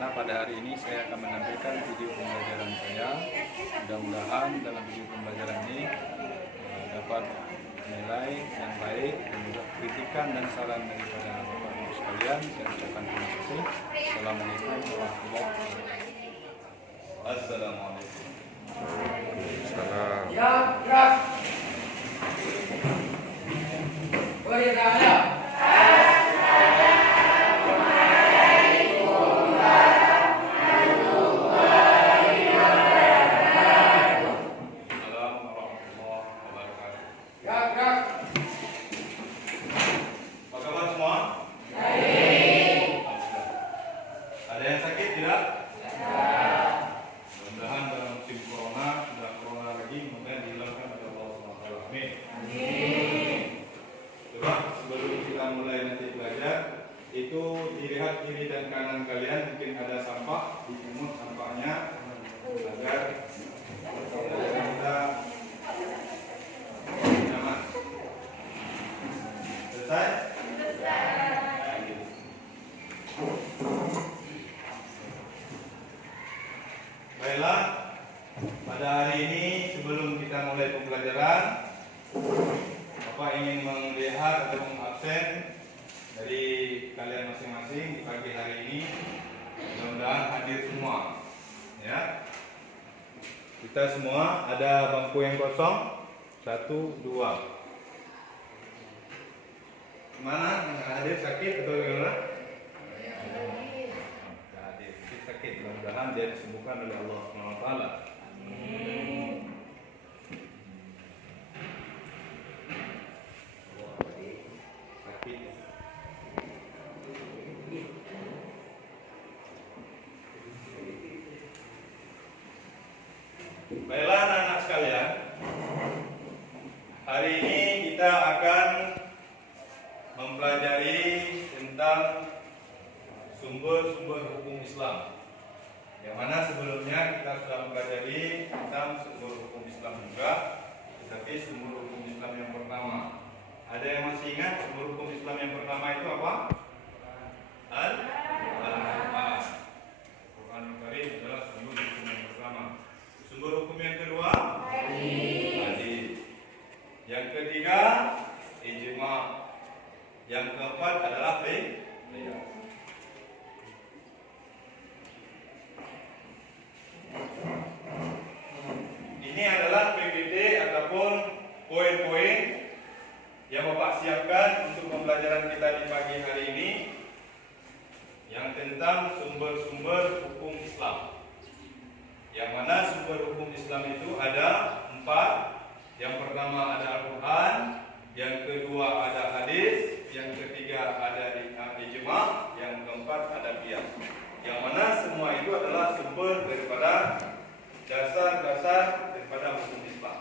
mana pada hari ini saya akan menampilkan video pembelajaran saya. Mudah-mudahan dalam video pembelajaran ini dapat nilai yang baik dan juga kritikan dan saran daripada Bapak Ibu sekalian. Saya ucapkan terima kasih. Assalamualaikum warahmatullahi wabarakatuh. Assalamualaikum. Salam. Ada yang sakit tidak? Mudah-mudahan dalam musim corona, sudah corona lagi, mudah-mudahan dihilangkan oleh Allah SWT. Amin. Coba sebelum kita mulai nanti belajar, itu dilihat kiri dan kanan kalian mungkin ada sampah, dipungut sampahnya agar kita nyaman. Selesai? Baiklah, pada hari ini sebelum kita mulai pembelajaran, Bapak ingin melihat atau mengabsen dari kalian masing-masing di pagi hari ini. Mudah-mudahan hadir semua, ya. Kita semua ada bangku yang kosong, 1, 2. Mana yang hadir sakit atau gimana? Sakit, mudah-mudahan dia disembuhkan oleh Allah SWT. Sakit. Baiklah anak-anak sekalian, hari ini kita akan mempelajari tentang sumber-sumber hukum Islam. Yang mana sebelumnya kita sudah mempelajari tentang sumber hukum Islam juga, tetapi sumber hukum Islam yang pertama. Ada yang masih ingat sumber hukum Islam yang pertama itu apa? Al-Quran. Al-Quran Karim adalah sumber hukum yang pertama. Sumber hukum yang kedua? Hadis. Yang ketiga? Ijma. Yang keempat adalah qiyas. Ini adalah PPT ataupun poin-poin yang Bapak siapkan untuk pembelajaran kita di pagi hari ini, yang tentang sumber-sumber hukum Islam. Yang mana sumber hukum Islam itu ada 4. Yang pertama ada Al-Quran, yang kedua ada hadis, yang ketiga ada ijma, yang keempat ada qiyas. Yang mana semua itu adalah sumber daripada dasar-dasar daripada hukum Islam.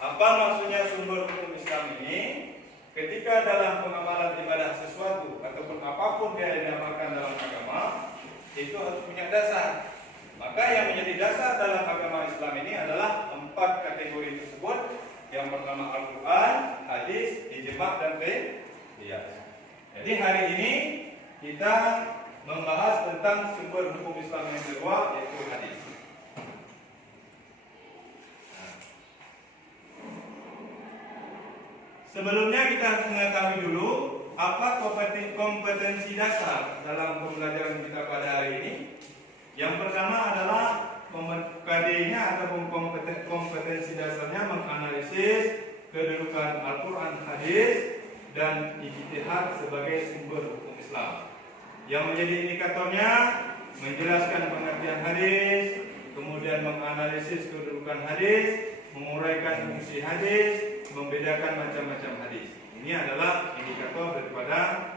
Apa maksudnya sumber hukum Islam ini? Ketika dalam pengamalan ibadah sesuatu ataupun apapun yang diamalkan dalam agama, itu harus punya dasar. Maka yang menjadi dasar dalam agama Islam ini adalah 4 kategori tersebut. Yang pertama Al-Quran, hadis, ijma, dan qiyas. Jadi hari ini kita membahas tentang sumber hukum Islam yang kedua, yaitu hadis. Sebelumnya kita harus mengetahui dulu apa kompetensi dasar dalam pembelajaran kita pada hari ini. Yang pertama adalah KD-nya ataupun kompetensi dasarnya menganalisis kedudukan Al-Quran, hadis, dan ijtihad sebagai sumber hukum Islam. Yang menjadi indikatornya menjelaskan pengertian hadis, kemudian menganalisis kedudukan hadis, menguraikan fungsi hadis, membedakan macam-macam hadis. Ini adalah indikator daripada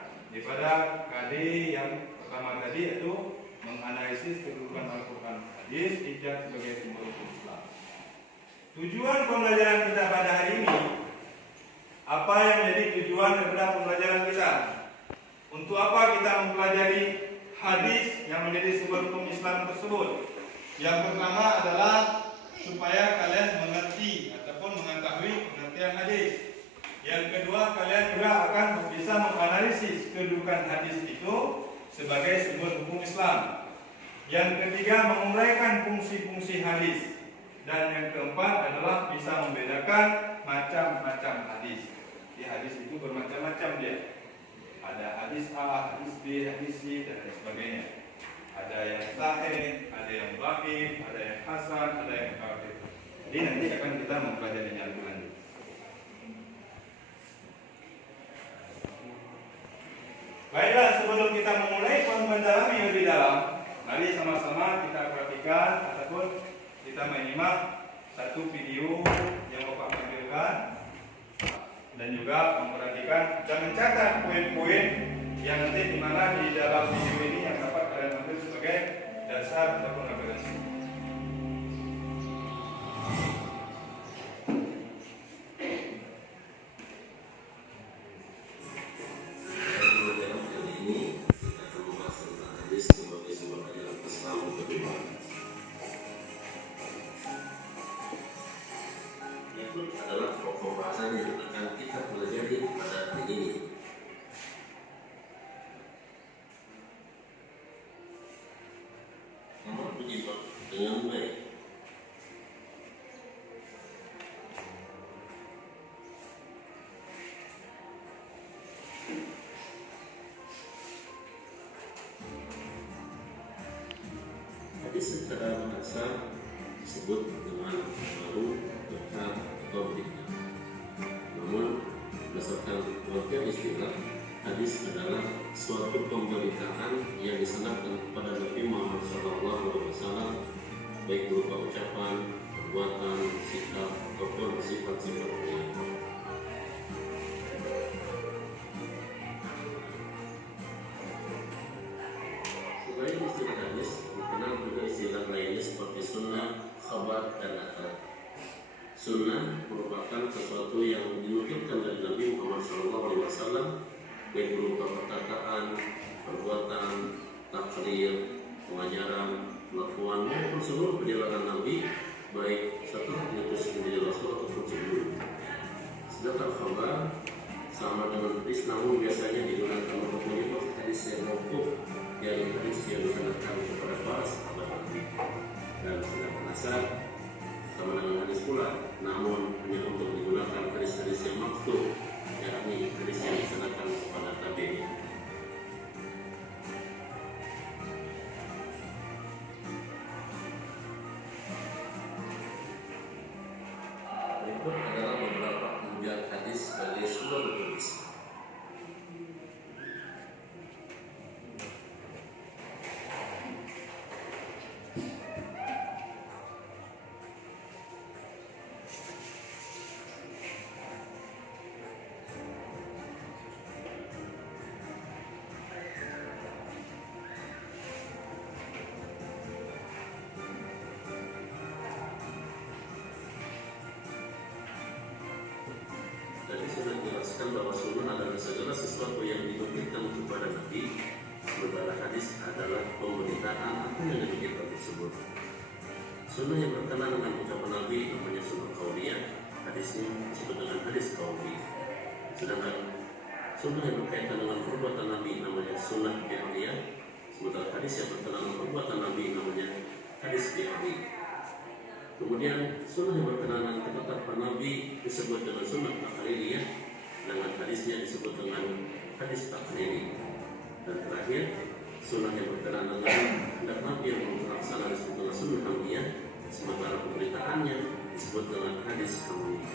KD yang pertama tadi, yaitu menganalisis kedudukan Al-Quran, hadis, ijtihad sebagai sumber hukum Islam. Tujuan pembelajaran kita pada hari ini, apa yang menjadi tujuan daripada pembelajaran kita? Untuk apa kita mempelajari hadis yang menjadi sumber hukum Islam tersebut? Yang pertama adalah supaya kalian mengerti ataupun mengetahui pengertian hadis. Yang kedua, kalian juga akan bisa menganalisis kedudukan hadis itu sebagai sumber hukum Islam. Yang ketiga, menguraikan fungsi-fungsi hadis. Dan yang keempat adalah bisa membedakan macam-macam hadis. Di hadis itu bermacam-macam dia. Ada hadis A, hadis B, hadis C, dan lain sebagainya. Ada yang sahih, ada yang dhaif, ada yang hasan, ada yang kafir. Jadi nanti akan kita mempelajarinya lebih lanjut. Baiklah, sebelum kita memulai mendalami lebih dalam, mari sama-sama kita perhatikan ataupun kita menyimak satu video yang Bapak tampilkan dan juga memperhatikan dan mencatat poin-poin yang nanti di mana di dalam video ini yang dapat kalian ambil sebagai dasar ataupun referensi. Adalah pokok bahasan yang akan kita pelajari pada hari ini. Kamu menyimak dengan baik. Hadis secara bahasa disebut dengan baru, benar, atau berita. Namun berdasarkan pengertian istilah, hadis adalah suatu pemberitaan yang disandarkan kepada Nabi Muhammad SAW, baik berupa ucapan, perbuatan, sikap, ataupun sifat-sifatnya. Selain istilah hadis, dikenal juga istilah lainnya seperti sunnah, khabar, dan athar. Sunnah merupakan sesuatu yang dinukilkan dari Nabi Muhammad SAW, baik berupa perkataan, perbuatan, takrir, pengajaran, pelakuan maupun seluruh perjalanan Nabi, baik setelah diutus menjadi Rasul ataupun sebelum. Sedangkan khabar sama dengan hadis, namun biasanya digunakan untuk menyebut hadis yang mauquf, yaitu hadis yang disandarkan kepada para sahabat Nabi. Dan sedangkan asar sama dengan hadis pula, namun hanya untuk digunakan hadis-hadis yang maksud, yakni hadis yang disandarkan kepada tabi'in. Berikut adalah beberapa penunjang hadis sebagai sumber tulis. Tadi sudah dijelaskan bahwa sunnah adalah segala sesuatu yang dinukilkan kepada Nabi, sementara hadis adalah pemberitaan apa yang dinukilkan tersebut. Sunnah yang berkenaan dengan ucapan Nabi namanya sunnah qauliyah, hadisnya disebut dengan hadis qauli. Sedangkan sunnah yang berkaitan dengan perbuatan Nabi namanya sunnah fi'liyah, sementara hadis yang berkenaan dengan perbuatan Nabi namanya hadis fi'li. Kemudian sunnah yang berkenaan dengan ketetapan Nabi disebut dengan sunnah takririyah, dengan hadisnya disebut dengan hadis takriri. Dan terakhir, sunnah yang berkenaan dengan hendak Nabi yang terlaksana disebut dengan sunnah hamdiyah, sementara pemberitaannya disebut dengan hadis hamdiyah.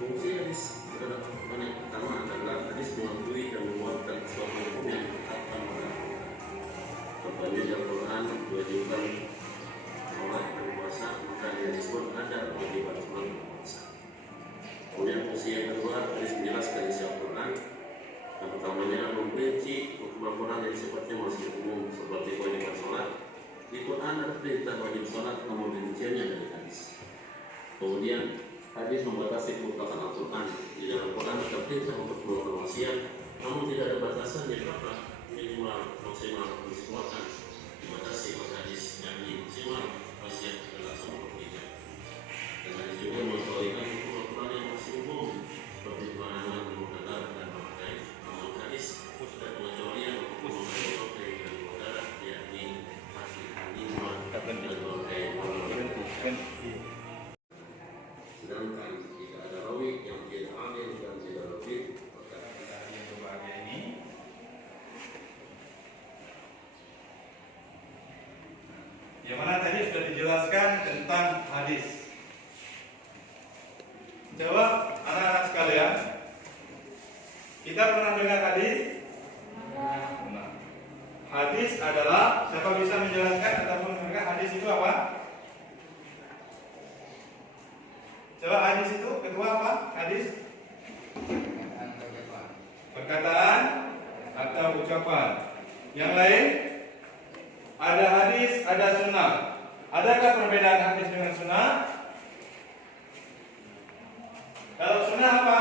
Fungsi hadis adalah yang pertama adalah hadis mengakui dan menguatkan suatu hukum yang ditetapkan oleh Allah. Contohnya di Al-Quran diwajibkan sholat dan puasa, maka dia disebut ada kewajiban sholat dan puasa. Kemudian fungsi yang kedua, hadis menjelaskan isi Al-Quran. Yang pertamanya memperinci hukum Al-Quran yang sifatnya masih umum seperti kewajiban sholat. Di Quran ada perintah wajib sholat, namun rinciannya ada di hadis. Kemudian hadis membatasi kemutlaqan Al-Quran. Di dalam Quran ada perintah untuk melakukan maksiat, namun tidak ada batasannya berapa minimal maksimal disebutkan dibatasi oleh hadis, yakni maksimal maksiat adalah 1/3. Dan hadis juga mengembalikan hukum Al-Quran yang masih umum Kita pernah dengar hadis? Nah, hadis adalah, siapa bisa menjelaskan ataupun mendengar hadis itu apa? Coba hadis itu kedua apa? Hadis? Perkataan atau ucapan. Yang lain? Ada hadis, ada sunnah. Adakah perbedaan hadis dengan sunnah? Kalau sunnah apa?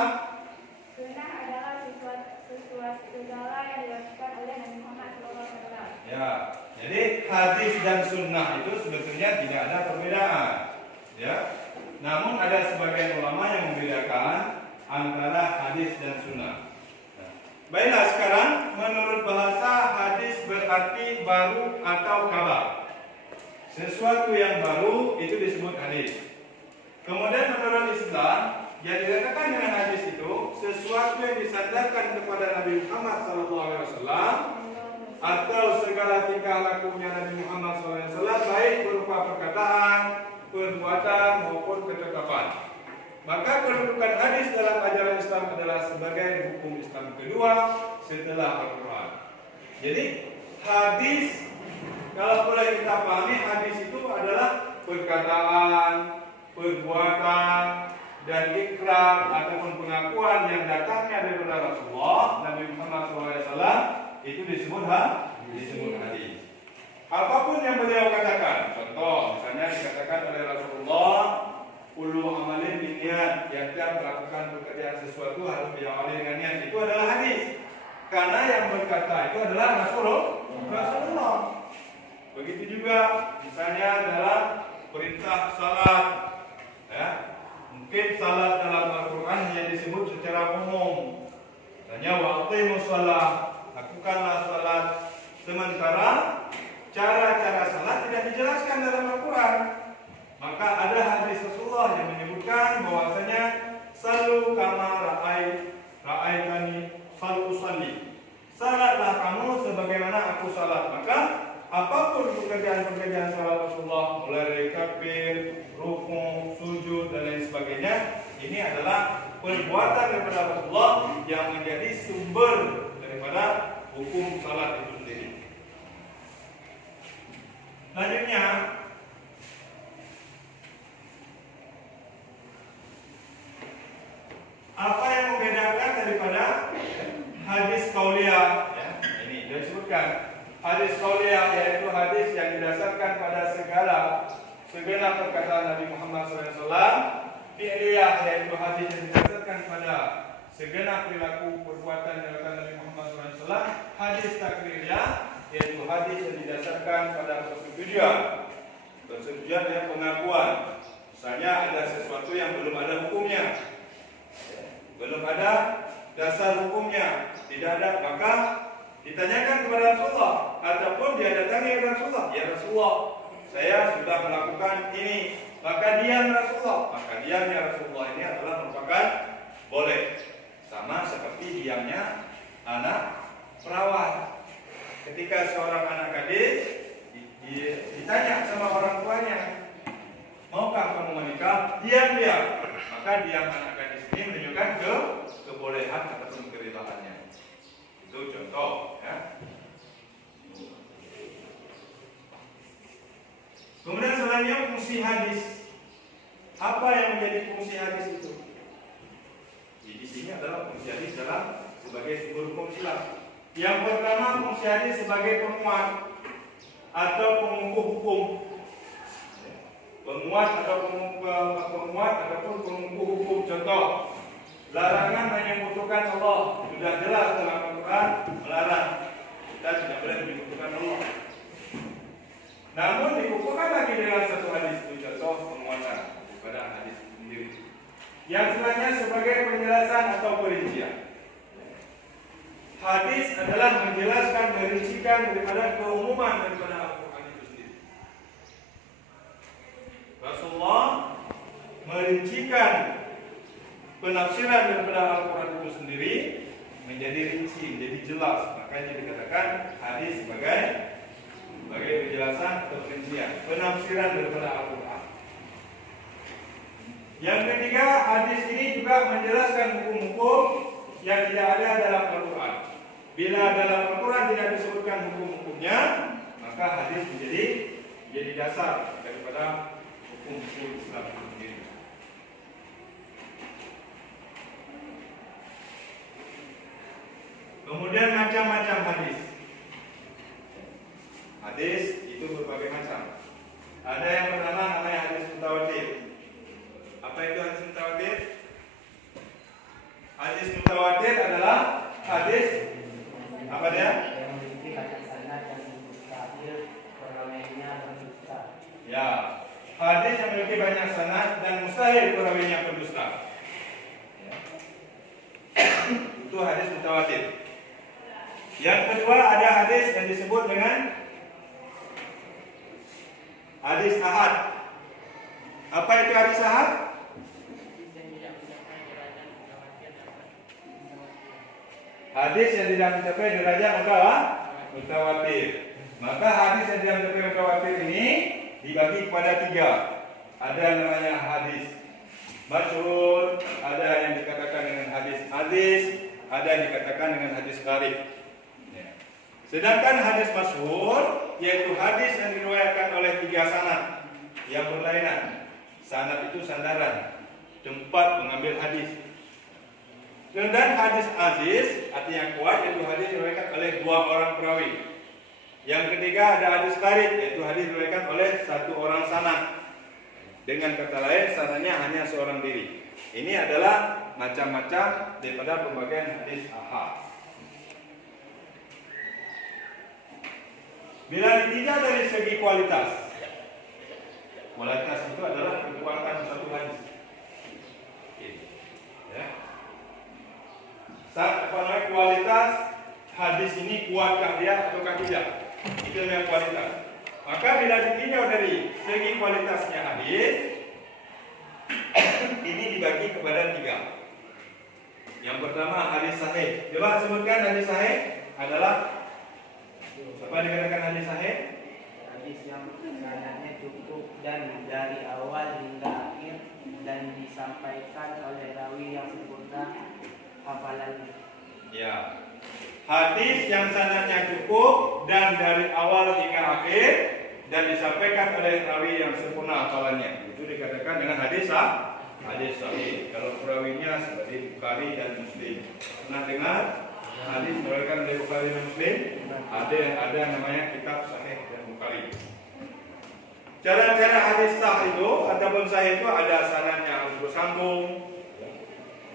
Sunnah adalah sesuatu segala yang dilakukan oleh Nabi Muhammad SAW. Ya, jadi hadis dan sunnah itu sebetulnya tidak ada perbedaan. Ya, namun ada sebagian ulama yang membedakan antara hadis dan sunnah. Nah, baiklah, sekarang menurut bahasa hadis berarti baru atau kabar. Sesuatu yang baru itu disebut hadis. Kemudian menurut Islam, yang dikatakan dengan hadis itu sesuatu yang disandarkan kepada Nabi Muhammad SAW atau segala tingkah lakunya Nabi Muhammad SAW, baik berupa perkataan, perbuatan maupun ketetapan. Maka kedudukan hadis dalam ajaran Islam adalah sebagai hukum Islam kedua setelah Al-Quran. Jadi hadis, kalau boleh kita pahami, hadis itu adalah perkataan, perbuatan, dan ikrar ataupun pengakuan yang datangnya daripada Rasulullah Nabi Muhammad SAW, itu disebut hadis. Apapun yang beliau katakan, contoh misalnya dikatakan oleh Rasulullah, kullu amalin binniyat, tiap-tiap melakukan pekerjaan sesuatu harus diawali dengan niat, itu adalah hadis. Karena yang berkata itu adalah Rasulullah. Begitu juga misalnya dalam perintah salat, ya. Mungkin salat dalam Al-Quran yang disebut secara umum. Misalnya wa'aqimus shalah, lakukanlah salat. Sementara cara-cara salat tidak dijelaskan dalam Al-Quran. Maka ada hadis Rasulullah yang menyebutkan bahwasanya sallu kama ra'aitani sallu salli. Salatlah kamu sebagaimana aku salat. Maka apapun pekerjaan-pekerjaan salat Rasulullah, mulai dari takbir, rukuk, sujud dan lain sebagainya, ini adalah perbuatan daripada Rasulullah yang menjadi sumber daripada hukum salat itu sendiri. Selanjutnya, apa yang membedakan daripada hadis qauliyah? Ya, ini disebutkan. Hadis qauliyah yaitu hadis yang didasarkan pada segenap perkataan Nabi Muhammad SAW. Fi'liyah yaitu hadis yang didasarkan pada segenap perilaku perbuatan yang dilakukan Nabi Muhammad SAW. Hadis takriyah yaitu hadis yang didasarkan pada persetujuan yang pengakuan. Misalnya ada sesuatu yang belum ada hukumnya, belum ada dasar hukumnya, tidak ada, maka ditanyakan kepada Rasulullah ataupun dia datangi kepada Rasulullah, ya Rasulullah, saya sudah melakukan ini, maka diam Rasulullah. Maka diamnya Rasulullah ini adalah merupakan boleh, sama seperti diamnya anak perawan. Ketika seorang anak gadis ditanya sama orang tuanya, maukah kamu menikah? Diam dia. Maka diam anak gadis ini menunjukkan kebolehan ataupun keridaannya. Itu contoh, ya. Kemudian selanjutnya fungsi hadis. Apa yang menjadi fungsi hadis itu? Di sini adalah fungsi hadis dalam sebagai sumber hukum Islam. Yang pertama, fungsi hadis sebagai penguat atau pengukuh hukum. Penguat ataupun pengukuh hukum. Contoh, larangan menyebutkan Allah sudah jelas dalam Al-Quran melarang. Kita tidak boleh menyebutkan Allah. Namun dikukuhkan lagi dengan satu hadis, itu contoh penguatan pada hadis sendiri. Yang selanjutnya sebagai penjelasan atau perincian. Hadis adalah menjelaskan, merincikan daripada keumuman daripada Al-Quran itu sendiri. Rasulullah merincikan penafsiran daripada Al-Quran itu sendiri menjadi rinci, menjadi jelas. Makanya dikatakan hadis sebagai penjelasan atau perincian, penafsiran daripada Al-Quran. Yang ketiga, hadis ini juga menjelaskan hukum-hukum yang tidak ada dalam Al-Quran. Bila dalam Al-Quran tidak disebutkan hukum-hukumnya, maka hadis menjadi dasar daripada hukum Islam itu sendiri. Kemudian macam-macam hadis. Hadis itu berbagai macam. Ada yang pertama namanya hadis mutawatir. Apa itu hadis mutawatir? Hadis mutawatir adalah hadis apa dia? Yang memiliki banyak sanad dan mustahil perawinya berdusta. Ya, hadis yang memiliki banyak sanad dan mustahil perawinya berdusta. Ya. Itu hadis mutawatir. Yang kedua ada hadis yang disebut dengan hadis ahad. Apa itu hadis ahad? Hadis yang tidak mencapai derajat mutawatir. Maka hadis yang tidak mencapai mutawatir ini dibagi kepada 3. Ada namanya hadis masyhur, ada yang dikatakan dengan hadis aziz, ada yang dikatakan dengan hadis gharib. Sedangkan hadis masyhur yaitu hadis yang diriwayatkan oleh 3 sanad yang berlainan. Sanad itu sandaran, tempat mengambil hadis. Dan hadis aziz artinya kuat yaitu hadis diriwayatkan oleh 2 orang perawi. Yang ketiga ada hadis gharib yaitu hadis diriwayatkan oleh 1 orang sanad. Dengan kata lain sanadnya hanya seorang diri. Ini adalah macam-macam daripada pembagian hadis ahad. Bila ditinjau dari segi kualitas itu adalah kekuatan satu hadis. Ya. Kualitas hadis ini kuatkah dia ataukah tidak? Itu yang kualitas. Maka bila ditinjau dari segi kualitasnya hadis, ini dibagi kepada 3. Yang pertama hadis sahih. Coba sebutkan hadis sahih adalah apa dikatakan hadis sahih? Hadis yang sanadnya cukup dan dari awal hingga akhir dan disampaikan oleh rawi yang sempurna hafalannya. Ya. Hadis yang sanadnya cukup dan dari awal hingga akhir dan disampaikan oleh rawi yang sempurna hafalannya. Itu dikatakan dengan hadis sahih. Kalau perawinya seperti Bukhari dan Muslim. Pernah dengar hadis diriwayatkan oleh Bukhari dan Muslim? Ada namanya kitab Sahih dan Bukhari. Cara-cara hadis sah itu ataupun sahih itu ada sanadnya harus bersambung,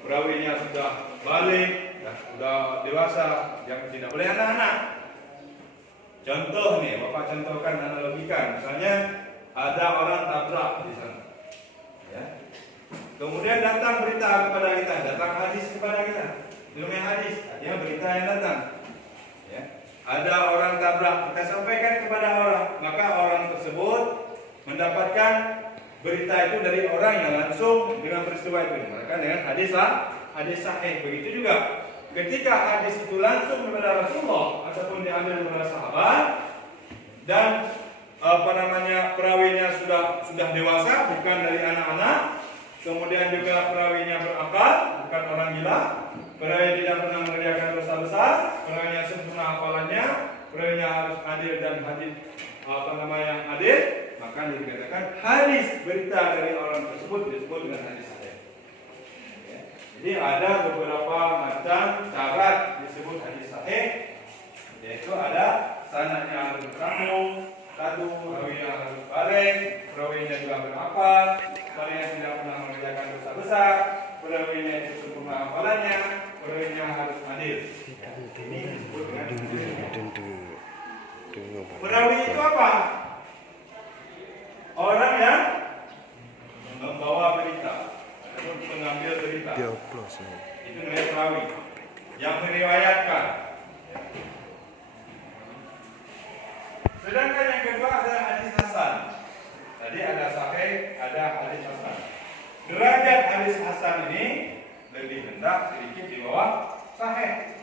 perawinya sudah balik, sudah dewasa, yang tidak boleh anak-anak. Contoh nih, Bapak contohkan analogikan. Misalnya ada orang tabrak di sana. Ya. Kemudian datang berita kepada kita, datang hadis kepada kita. Ilmu hadis, artinya berita yang datang. Ya. Ada orang tabrak, kita sampaikan kepada orang, maka orang tersebut mendapatkan berita itu dari orang yang langsung dengan peristiwa itu. Maka dengan hadis sahih. Begitu juga ketika hadis itu langsung kepada Rasulullah ataupun diambil oleh sahabat dan perawinya sudah dewasa, bukan dari anak-anak, kemudian juga perawinya berakal, bukan orang gila, perawi tidak pernah mengerjakan dosa besar, perawinya sempurna hafalannya, perawinya harus adil dan hadis adil, maka dikatakan hadis berita dari orang tersebut disebut dengan hadis sahih. Jadi ada beberapa macam syarat disebut hadis sahih, yaitu ada sanadnya harus bersambung, satu perawinya harus balik, perawinya juga berhafal, perawinya tidak pernah mengerjakan dosa besar, perawinya itu sempurna hafalannya, perawinya harus adil. Ini disebut dengan perawi itu apa? Orang yang membawa berita atau mengambil berita. Itu namanya perawi. Yang meriwayatkan. Sedangkan yang kedua adalah hadis hasan. Tadi ada sahih, ada hadis hasan. Derajat hadis hasan ini lebih rendah sedikit di bawah sahih.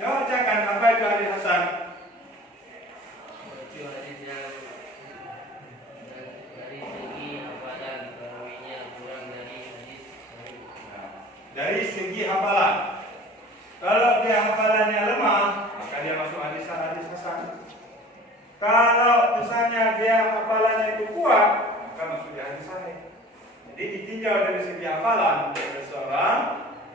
Coba bacakan apa itu hadis hasan? Itu hadis yang dari segi hafalan perawinya kurang dari hadis sahih. dari segi hafalan. Kalau dia hafalannya lemah, maka dia masuk hadis hasan. Kalau misalnya dia hafalannya itu kuat, maka masuk di hadis sahih. Jadi ditinjau dari segi hafalan seseorang,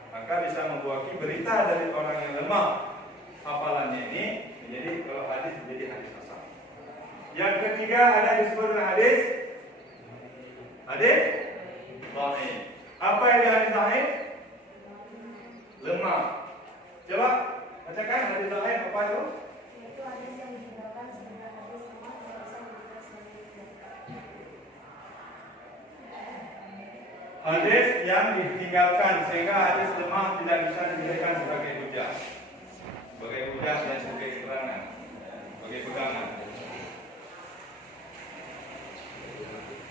maka bisa membuat berita dari orang yang lemah hafalannya ini menjadi, kalau hadis menjadi hadis hasan. Yang ketiga ada disebut dengan hadis dhaif. Apa yang di hadis dhaif? Lemah. Coba bacakan hadis dhaif apa itu? Yaitu hadis yang ditinggalkan sebagai hadis lemah dan bisa dibuka sebagai hujah. Hadis yang ditinggalkan sehingga hadis lemah tidak bisa dijadikan sebagai hujah. Sebagai hujah dan sebagai keterangan, sebagai pegangan.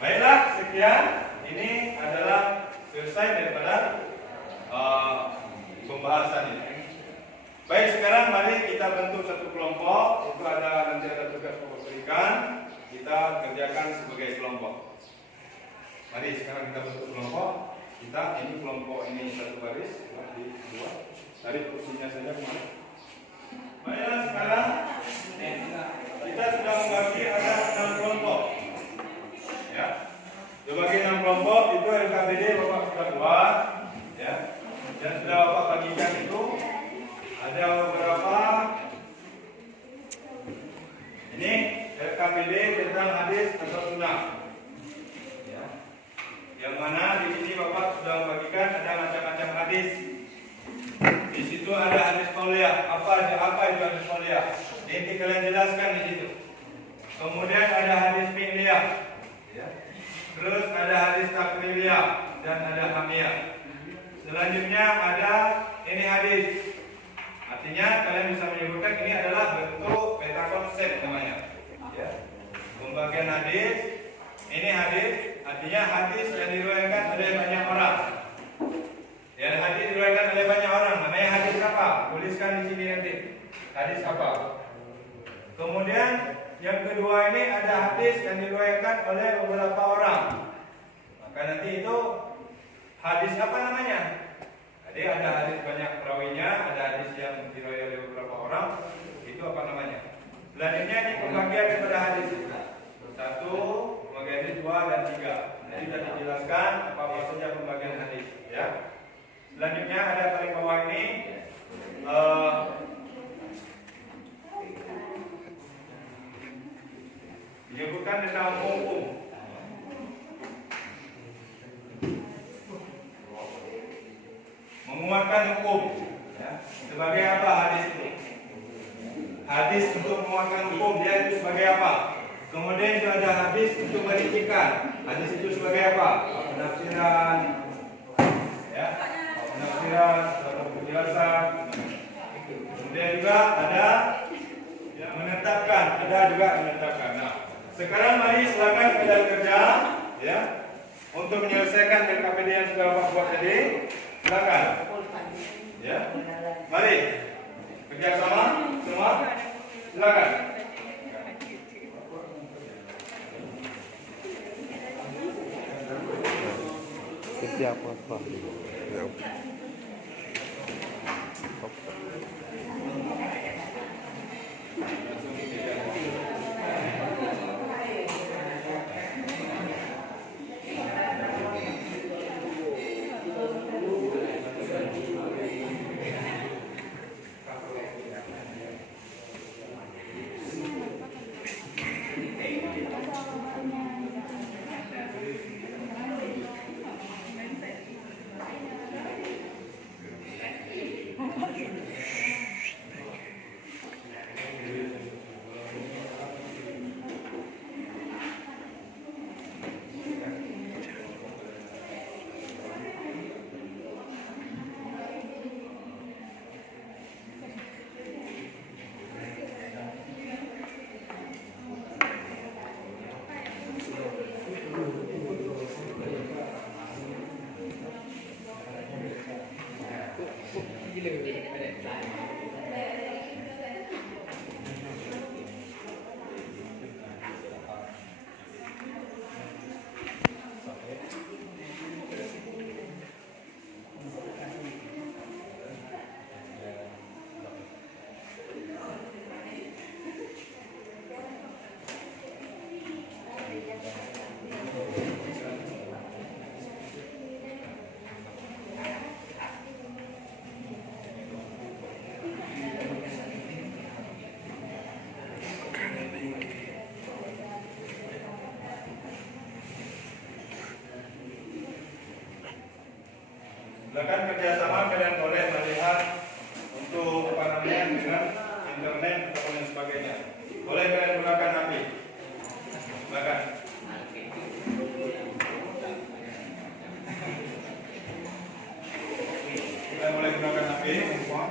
Baiklah, sekian. Ini adalah selesai daripada pembahasan ini. Baik, sekarang mari kita bentuk satu kelompok. Itu nanti ada tugas pokok berikan. Kita kerjakan sebagai kelompok. Mari sekarang kita bentuk kelompok. Ini kelompok ini satu baris, di dua. Tarik kursinya saja kemana? Baiklah, sekarang kita sudah membagi ada 6 kelompok. Ya, dibagi 6 kelompok itu LKPD Bapak sudah buat. Ya, dan sudah Bapak bagikan itu. Ada beberapa. Ini LKPD tentang hadis atau sunnah. Ya. Yang mana di sini Bapak sudah membagikan ada macam-macam hadis. Di situ ada hadis qauliyah. Apa itu hadis qauliyah? Nanti kalian jelaskan di situ. Kemudian ada hadis fi'liyah. Ya. Terus ada hadis taqririyah dan ada hamiyah. Selanjutnya ada ini hadis. Artinya kalian bisa menyebutkan ini adalah bentuk peta konsep namanya. Ya. Pembagian hadis. Ini hadis, artinya hadis yang diriwayatkan oleh banyak orang. Yang hadis diriwayatkan oleh banyak orang. Namanya hadis apa? Tuliskan di sini nanti. Hadis apa? Kemudian yang kedua ini ada hadis yang diriwayatkan oleh beberapa orang. Maka nanti itu hadis apa namanya? Jadi ada hadis banyak perawinya, ada hadis yang diriwayatkan oleh beberapa orang. Itu apa namanya? Selanjutnya ini pembagian daripada hadis. 1, pembagian hadis 2 dan 3. Nanti sudah dijelaskan apa saja pembagian hadis. Ya. Selanjutnya ada paling bawah ini disebutkan tentang hukum. Menguatkan hukum. Ya. Sebagai apa hadis itu? Hadis untuk menguatkan hukum dia itu sebagai apa? Kemudian itu ada hadis untuk merincikan. Hadis itu sebagai apa? Penafsiran. Ya. Penafsiran, penjelasan. Kemudian juga ada yang menetapkan, ada juga menetapkan. Nah, sekarang mari silakan kalian kerja, ya, untuk menyelesaikan LKPD yang sudah Bapak buat tadi. Silakan. Ya. Mari kerjasama semua. Silakan. Siapa Pak? Ya. Silakan kerjasama kalian boleh melihat untuk apa namanya dengan internet atau lain sebagainya. Boleh kalian gunakan HP. Silakan. Kalian boleh gunakan HP semua.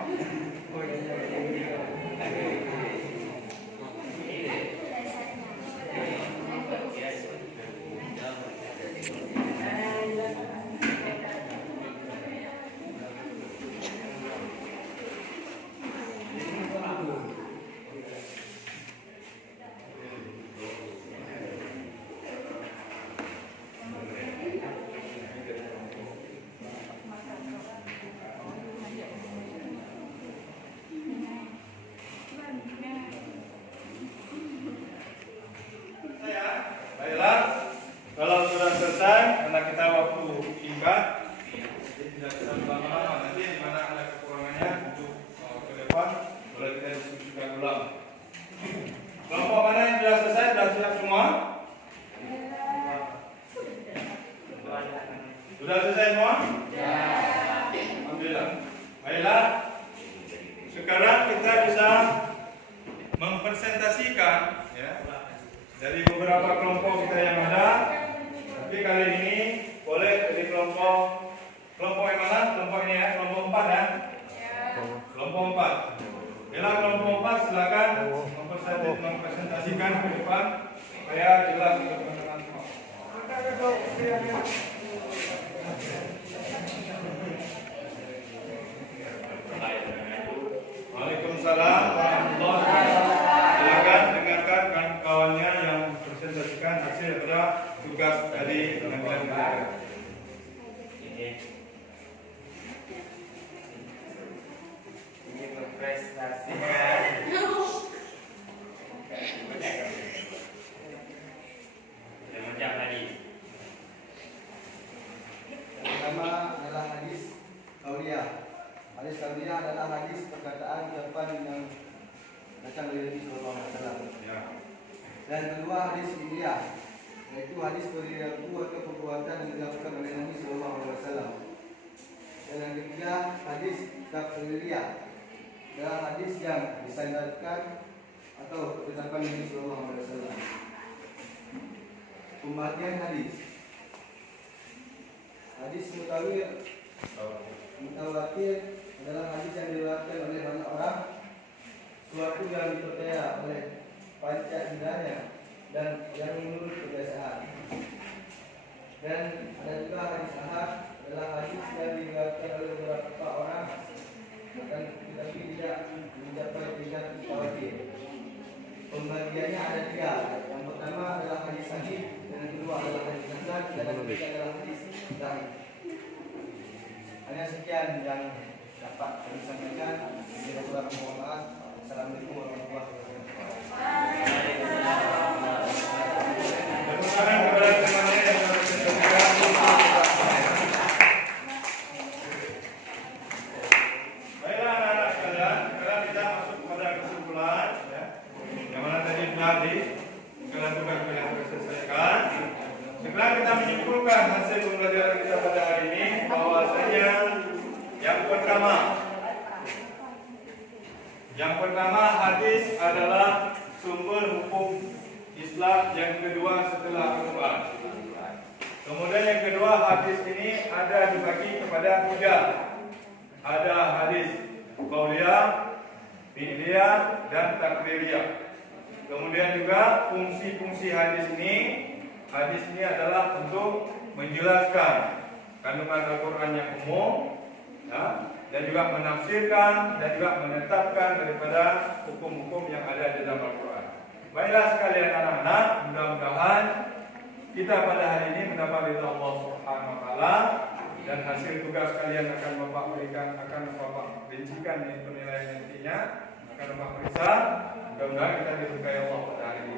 Baiklah, kalau sudah selesai, karena kita waktu singkat, jadi tidak bisa lama-lama. Nanti di mana ada kekurangannya untuk ke depan, boleh kita diskusikan ulang. Kelompok mana yang sudah selesai, sudah siap semua? Sudah selesai semua? Ya. Alhamdulillah. Baiklah, sekarang kita bisa mempresentasikan ya, dari beberapa kelompok kita yang ada. Tapi kali ini boleh dari kelompok yang mana? Kelompok ini ya, kelompok 4 ya. Kelompok 4. Bila kelompok 4 silakan mempresentasikan ke depan supaya jelas untuk teman-teman semua. Waalaikumsalam warahmatullahi wabarakatuh. Silakan dengarkan kawan-kawannya yang presentasikan hasil daripada tugas dari pengambilan negara. Ini mempresentasikan macam tadi. Pertama adalah hadis Qauliyah. Hadis Qauliyah adalah hadis perkataan ucapan yang datang dari Nabi Sallallahu Alaihi Wasallam. Ya. Dan kedua hadis Fi'liyah, yaitu hadis perilaku atau perbuatan yang dilakukan oleh Nabi Sallallahu Alaihi Wasallam. Dan yang ketiga hadis Taqririyah, adalah hadis yang disandarkan atau ketetapan Nabi Sallallahu Alaihi Wasallam. Pembagian hadis. Hadis mutawatir adalah hadis yang diriwayatkan oleh banyak orang, suatu yang dipercaya oleh panca indahnya dan yang menurut kebiasaan. Dan ada juga hadis ahad, adalah hadis yang diriwayatkan oleh beberapa orang dan tetapi tidak mencapai tingkat mutawatir. Pembagiannya ada 3. Yang pertama adalah hadis sahih, yang kedua adalah hadis hasan, dan yang ketiga adalah hadis dhaif. Hanya sekian yang dapat kami sampaikan. Bila kurang mohon maaf. Assalamualaikum warahmatullahi wabarakatuh. Sekarang kepada teman-teman yang berpresentasi. Baiklah anak-anak sekalian, sekarang kita masuk kepada kesimpulan ya. Yang mana tadi sudah kalian juga selesaikan. Sekarang kita menyimpulkan hasil pembelajaran kita pada hari ini bahwasanya yang pertama hadis adalah sumber hukum Islam yang kedua setelah Al-Quran. Kemudian yang kedua, hadis ini ada dibagi kepada 3. Ada hadis qauliyah, fi'liyah, dan taqririyah. Kemudian juga fungsi-fungsi hadis ini adalah untuk menjelaskan kandungan Al-Quran yang umum ya, dan juga menafsirkan dan juga menetapkan daripada hukum-hukum yang ada di dalam Al-Quran. Baiklah sekalian anak-anak, mudah-mudahan kita pada hari ini mendapat ridha Allah Subhanahu wa taala dan hasil tugas kalian akan Bapak berikan, akan Bapak rincikan penilaian nantinya, akan Bapak periksa. Mudah-mudahan kita diberkahi Allah pada hari ini.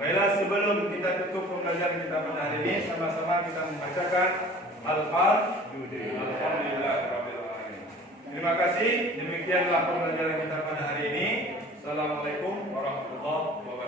Baiklah, sebelum kita tutup pembelajaran kita pada hari ini, sama-sama kita membacakan Alhamdulillahirabbil alamin. Terima kasih. Demikianlah pembelajaran kita pada hari ini. Assalamualaikum warahmatullahi wabarakatuh.